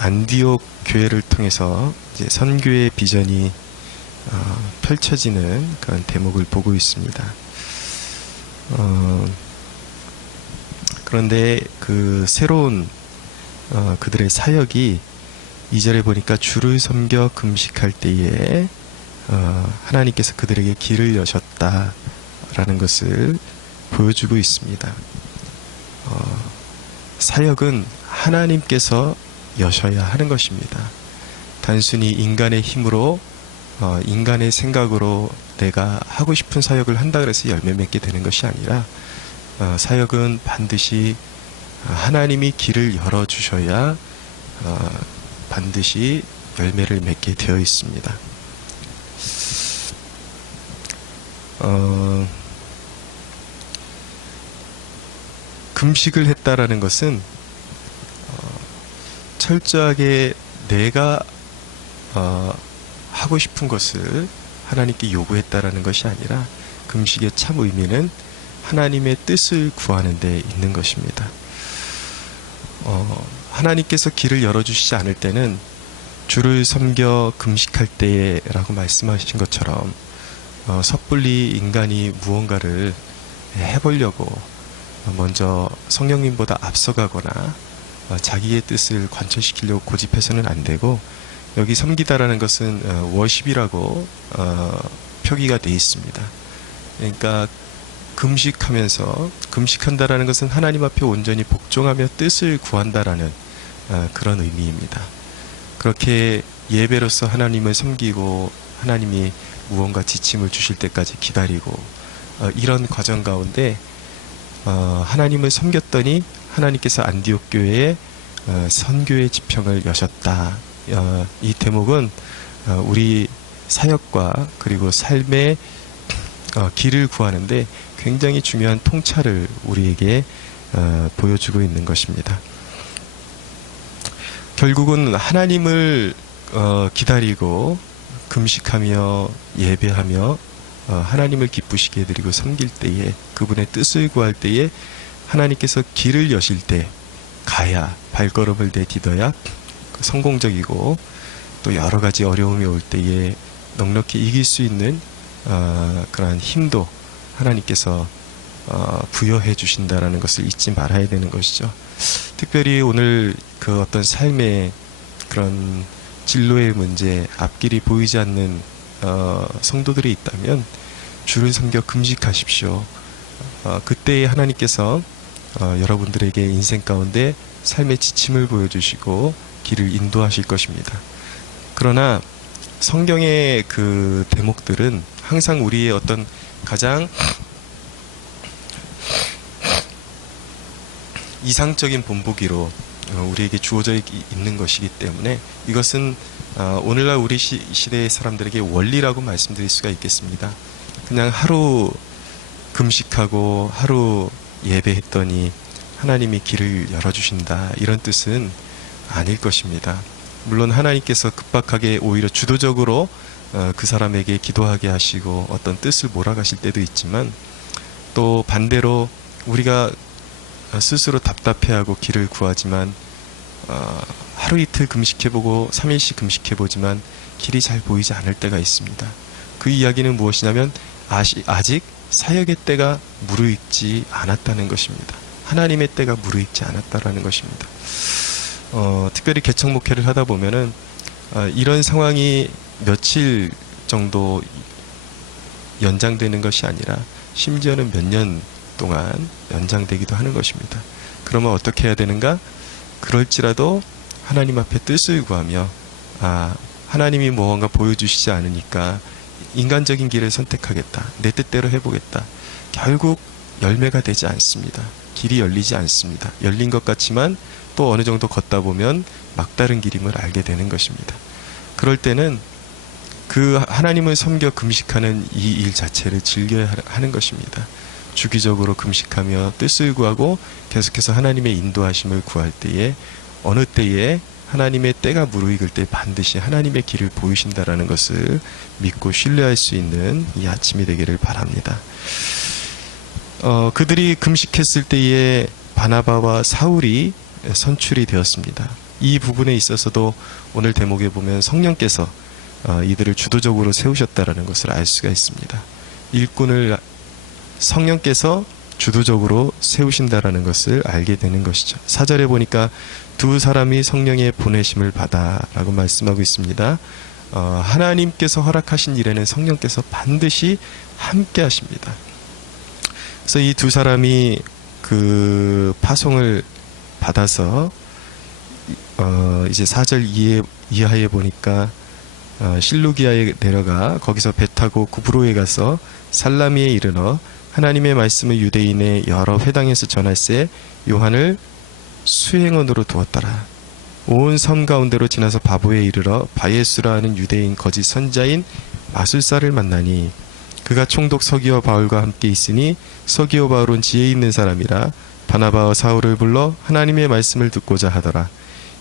안디옥 교회를 통해서 이제 선교의 비전이 펼쳐지는 그런 대목을 보고 있습니다. 그런데 그 새로운 그들의 사역이 2절에 보니까 주를 섬겨 금식할 때에 하나님께서 그들에게 길을 여셨다라는 것을 보여주고 있습니다. 사역은 하나님께서 여셔야 하는 것입니다. 단순히 인간의 힘으로 인간의 생각으로 내가 하고 싶은 사역을 한다 그래서 열매 맺게 되는 것이 아니라 사역은 반드시 하나님이 길을 열어주셔야 반드시 열매를 맺게 되어 있습니다. 금식을 했다라는 것은 철저하게 내가 하고 싶은 것을 하나님께 요구했다라는 것이 아니라 금식의 참 의미는 하나님의 뜻을 구하는 데 있는 것입니다. 하나님께서 길을 열어주시지 않을 때는 주를 섬겨 금식할 때라고 말씀하신 것처럼 섣불리 인간이 무언가를 해보려고 먼저 성령님보다 앞서가거나 자기의 뜻을 관철시키려고 고집해서는 안 되고, 여기 섬기다라는 것은 워십이라고 표기가 되어 있습니다. 그러니까 금식한다라는 것은 하나님 앞에 온전히 복종하며 뜻을 구한다라는 그런 의미입니다. 그렇게 예배로서 하나님을 섬기고 하나님이 무언가 지침을 주실 때까지 기다리고 이런 과정 가운데 하나님을 섬겼더니 하나님께서 안디옥 교회에 선교의 지평을 여셨다. 이 대목은 우리 사역과 그리고 삶의 길을 구하는데 굉장히 중요한 통찰을 우리에게 보여주고 있는 것입니다. 결국은 하나님을 기다리고 금식하며 예배하며 하나님을 기쁘시게 해드리고 섬길 때에, 그분의 뜻을 구할 때에 하나님께서 길을 여실 때 가야, 발걸음을 내딛어야 성공적이고, 또 여러 가지 어려움이 올 때에 넉넉히 이길 수 있는 그러한 힘도 하나님께서 부여해 주신다라는 것을 잊지 말아야 되는 것이죠. 특별히 오늘 그 어떤 삶의 그런 진로의 문제, 앞길이 보이지 않는 성도들이 있다면 주를 섬겨 금식하십시오. 그때에 하나님께서 여러분들에게 인생 가운데 삶의 지침을 보여주시고 길을 인도하실 것입니다. 그러나 성경의 그 대목들은 항상 우리의 어떤 가장 이상적인 본보기로 우리에게 주어져 있는 것이기 때문에 이것은 오늘날 우리 시대의 사람들에게 원리라고 말씀드릴 수가 있겠습니다. 그냥 하루 금식하고 하루 예배했더니 하나님이 길을 열어주신다, 이런 뜻은 아닐 것입니다. 물론 하나님께서 급박하게 오히려 주도적으로 그 사람에게 기도하게 하시고 어떤 뜻을 몰아가실 때도 있지만, 또 반대로 우리가 스스로 답답해하고 길을 구하지만 하루 이틀 금식해보고 3일씩 금식해보지만 길이 잘 보이지 않을 때가 있습니다. 그 이야기는 무엇이냐면 아직 사역의 때가 무르익지 않았다는 것입니다. 하나님의 때가 무르익지 않았다라는 것입니다. 특별히 개척 목회를 하다 보면은 이런 상황이 며칠 정도 연장되는 것이 아니라 심지어는 몇 년 동안 연장되기도 하는 것입니다. 그러면 어떻게 해야 되는가? 그럴지라도 하나님 앞에 뜻을 구하며 하나님이 무언가 보여주시지 않으니까 인간적인 길을 선택하겠다, 내 뜻대로 해보겠다. 결국 열매가 되지 않습니다. 길이 열리지 않습니다. 열린 것 같지만 또 어느 정도 걷다 보면 막다른 길임을 알게 되는 것입니다. 그럴 때는 그 하나님을 섬겨 금식하는 이 일 자체를 즐겨야 하는 것입니다. 주기적으로 금식하며 뜻을 구하고 계속해서 하나님의 인도하심을 구할 때에, 어느 때에 하나님의 때가 무르익을 때 반드시 하나님의 길을 보이신다라는 것을 믿고 신뢰할 수 있는 이 아침이 되기를 바랍니다. 그들이 금식했을 때에 바나바와 사울이 선출이 되었습니다. 이 부분에 있어서도 오늘 대목에 보면 성령께서 이들을 주도적으로 세우셨다라는 것을 알 수가 있습니다. 일꾼을 성령께서 주도적으로 세우신다라는 것을 알게 되는 것이죠. 4절에 보니까 두 사람이 성령의 보내심을 받아라고 말씀하고 있습니다. 하나님께서 허락하신 일에는 성령께서 반드시 함께 하십니다. 그래서 이 두 사람이 그 파송을 받아서 이제 4절 이하에 보니까 실루기아에 내려가 거기서 배 타고 구브로에 가서 살라미에 이르러 하나님의 말씀을 유대인의 여러 회당에서 전할새 요한을 수행원으로 두었더라. 온 섬 가운데로 지나서 바보에 이르러 바예수라 하는 유대인 거짓 선자인 마술사를 만나니 그가 총독 서기오 바울과 함께 있으니 서기오 바울은 지혜 있는 사람이라 바나바와 사울을 불러 하나님의 말씀을 듣고자 하더라.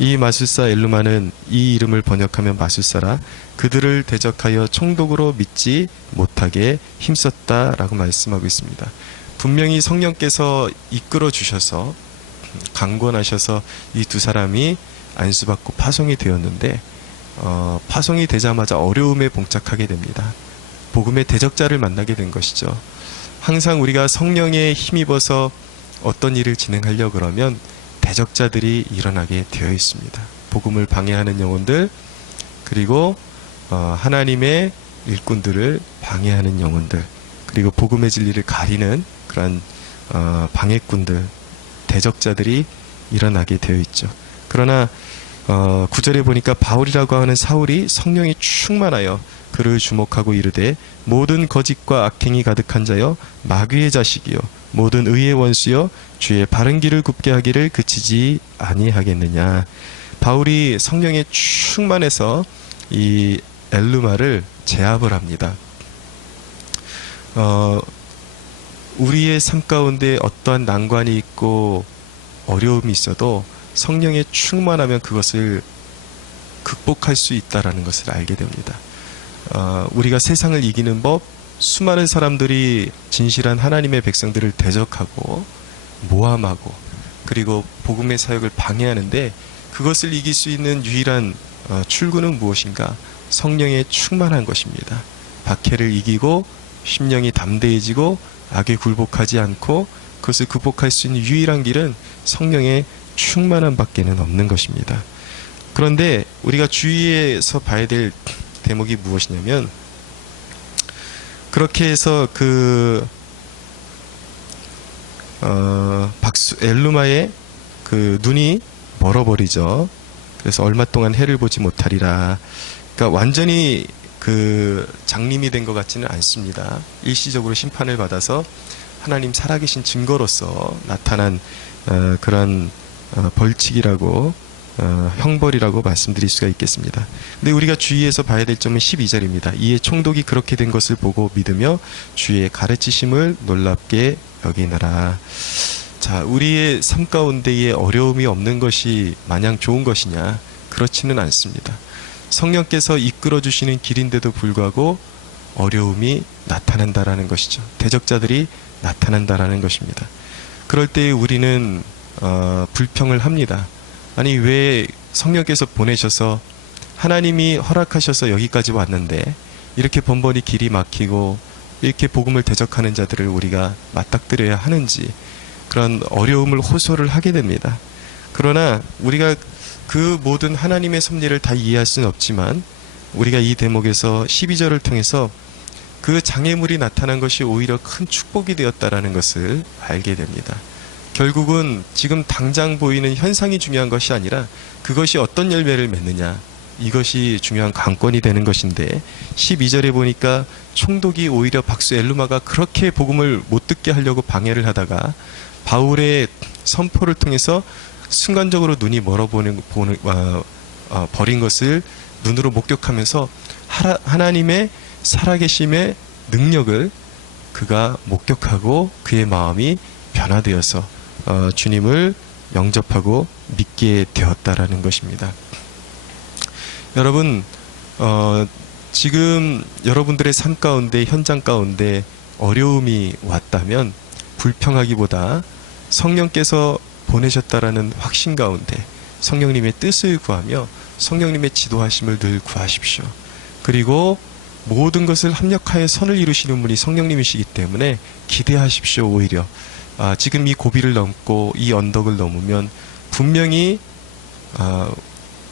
이 마술사 엘루마는 이 이름을 번역하면 마술사라 그들을 대적하여 총독으로 믿지 못하게 힘썼다라고 말씀하고 있습니다. 분명히 성령께서 이끌어 주셔서 강권하셔서 이 두 사람이 안수받고 파송이 되었는데 파송이 되자마자 어려움에 봉착하게 됩니다. 복음의 대적자를 만나게 된 것이죠. 항상 우리가 성령에 힘입어서 어떤 일을 진행하려고 그러면 대적자들이 일어나게 되어 있습니다. 복음을 방해하는 영혼들, 그리고 하나님의 일꾼들을 방해하는 영혼들, 그리고 복음의 진리를 가리는 그런 방해꾼들, 대적자들이 일어나게 되어 있죠. 그러나 9절에 보니까 바울이라고 하는 사울이 성령이 충만하여 그를 주목하고 이르되 모든 거짓과 악행이 가득한 자여 마귀의 자식이요 모든 의의 원수여 주의 바른 길을 굽게 하기를 그치지 아니하겠느냐. 바울이 성령에 충만해서 이 엘루마를 제압을 합니다. 우리의 삶 가운데 어떠한 난관이 있고 어려움이 있어도 성령에 충만하면 그것을 극복할 수 있다는 것을 알게 됩니다. 우리가 세상을 이기는 법, 수많은 사람들이 진실한 하나님의 백성들을 대적하고 모함하고 그리고 복음의 사역을 방해하는데 그것을 이길 수 있는 유일한 출구는 무엇인가? 성령에 충만한 것입니다. 박해를 이기고 심령이 담대해지고 악에 굴복하지 않고 그것을 극복할 수 있는 유일한 길은 성령의 충만함 밖에는 없는 것입니다. 그런데 우리가 주의해서 봐야 될 대목이 무엇이냐면 그렇게 해서 엘루마의 그 눈이 멀어버리죠. 그래서 얼마 동안 해를 보지 못하리라. 그러니까 완전히 그 장님이 된 것 같지는 않습니다. 일시적으로 심판을 받아서 하나님 살아계신 증거로서 나타난 그런 벌칙이라고 형벌이라고 말씀드릴 수가 있겠습니다. 근데 우리가 주의해서 봐야 될 점은 12절입니다. 이에 총독이 그렇게 된 것을 보고 믿으며 주의 가르치심을 놀랍게 여기느라. 자, 우리의 삶 가운데에 어려움이 없는 것이 마냥 좋은 것이냐? 그렇지는 않습니다. 성령께서 이끌어 주시는 길인데도 불구하고 어려움이 나타난다라는 것이죠. 대적자들이 나타난다라는 것입니다. 그럴 때 우리는 불평을 합니다. 아니 왜 성령께서 보내셔서 하나님이 허락하셔서 여기까지 왔는데 이렇게 번번이 길이 막히고 이렇게 복음을 대적하는 자들을 우리가 맞닥뜨려야 하는지 그런 어려움을 호소를 하게 됩니다. 그러나 우리가 그 모든 하나님의 섭리를 다 이해할 수는 없지만 우리가 이 대목에서 12절을 통해서 그 장애물이 나타난 것이 오히려 큰 축복이 되었다라는 것을 알게 됩니다. 결국은 지금 당장 보이는 현상이 중요한 것이 아니라 그것이 어떤 열매를 맺느냐, 이것이 중요한 관건이 되는 것인데 12절에 보니까 총독이 오히려 박수 엘루마가 그렇게 복음을 못 듣게 하려고 방해를 하다가 바울의 선포를 통해서 순간적으로 눈이 버린 것을 눈으로 목격하면서 하나님의 살아계심의 능력을 그가 목격하고 그의 마음이 변화되어서 주님을 영접하고 믿게 되었다라는 것입니다. 여러분, 지금 여러분들의 삶 가운데, 현장 가운데 어려움이 왔다면 불평하기보다 성령께서 보내셨다라는 확신 가운데, 성령님의 뜻을 구하며 성령님의 지도하심을 늘 구하십시오. 그리고 모든 것을 합력하여 선을 이루시는 분이 성령님이시기 때문에 기대하십시오. 오히려 지금 이 고비를 넘고 이 언덕을 넘으면 분명히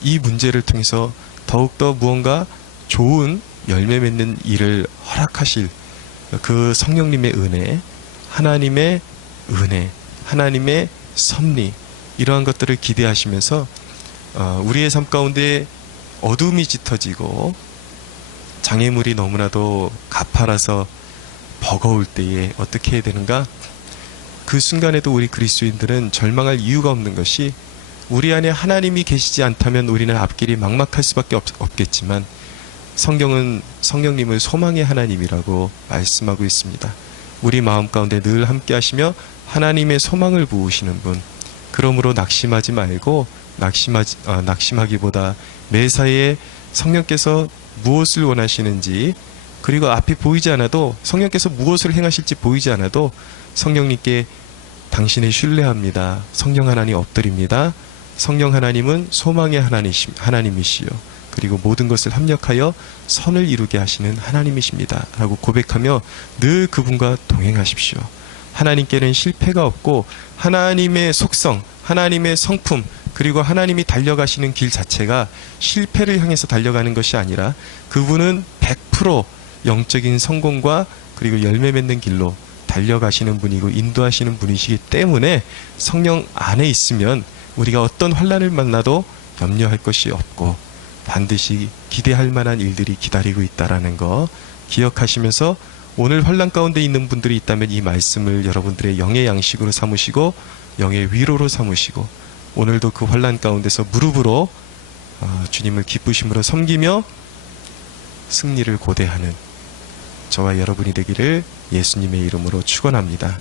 이 문제를 통해서 더욱더 무언가 좋은 열매 맺는 일을 허락하실 그 성령님의 은혜, 하나님의 은혜, 하나님의 섭리, 이러한 것들을 기대하시면서 우리의 삶 가운데 어둠이 짙어지고 장애물이 너무나도 가파라서 버거울 때에 어떻게 해야 되는가? 그 순간에도 우리 그리스도인들은 절망할 이유가 없는 것이, 우리 안에 하나님이 계시지 않다면 우리는 앞길이 막막할 수밖에 없겠지만 성경은 성령님을 소망의 하나님이라고 말씀하고 있습니다. 우리 마음 가운데 늘 함께 하시며 하나님의 소망을 부으시는 분, 그러므로 낙심하지 말고 낙심하기보다 매사에 성령께서 무엇을 원하시는지, 그리고 앞이 보이지 않아도 성령께서 무엇을 행하실지 보이지 않아도 성령님께 당신을 신뢰합니다. 성령 하나님 엎드립니다. 성령 하나님은 소망의 하나님이시요, 그리고 모든 것을 합력하여 선을 이루게 하시는 하나님이십니다 라고 고백하며 늘 그분과 동행하십시오. 하나님께는 실패가 없고 하나님의 속성, 하나님의 성품, 그리고 하나님이 달려가시는 길 자체가 실패를 향해서 달려가는 것이 아니라 그분은 100% 영적인 성공과 그리고 열매 맺는 길로 달려가시는 분이고 인도하시는 분이시기 때문에 성령 안에 있으면 우리가 어떤 환난을 만나도 염려할 것이 없고 반드시 기대할 만한 일들이 기다리고 있다라는 거 기억하시면서, 오늘 환난 가운데 있는 분들이 있다면 이 말씀을 여러분들의 영의 양식으로 삼으시고 영의 위로로 삼으시고, 오늘도 그 환난 가운데서 무릎으로 주님을 기쁘심으로 섬기며 승리를 고대하는 저와 여러분이 되기를 예수님의 이름으로 축원합니다.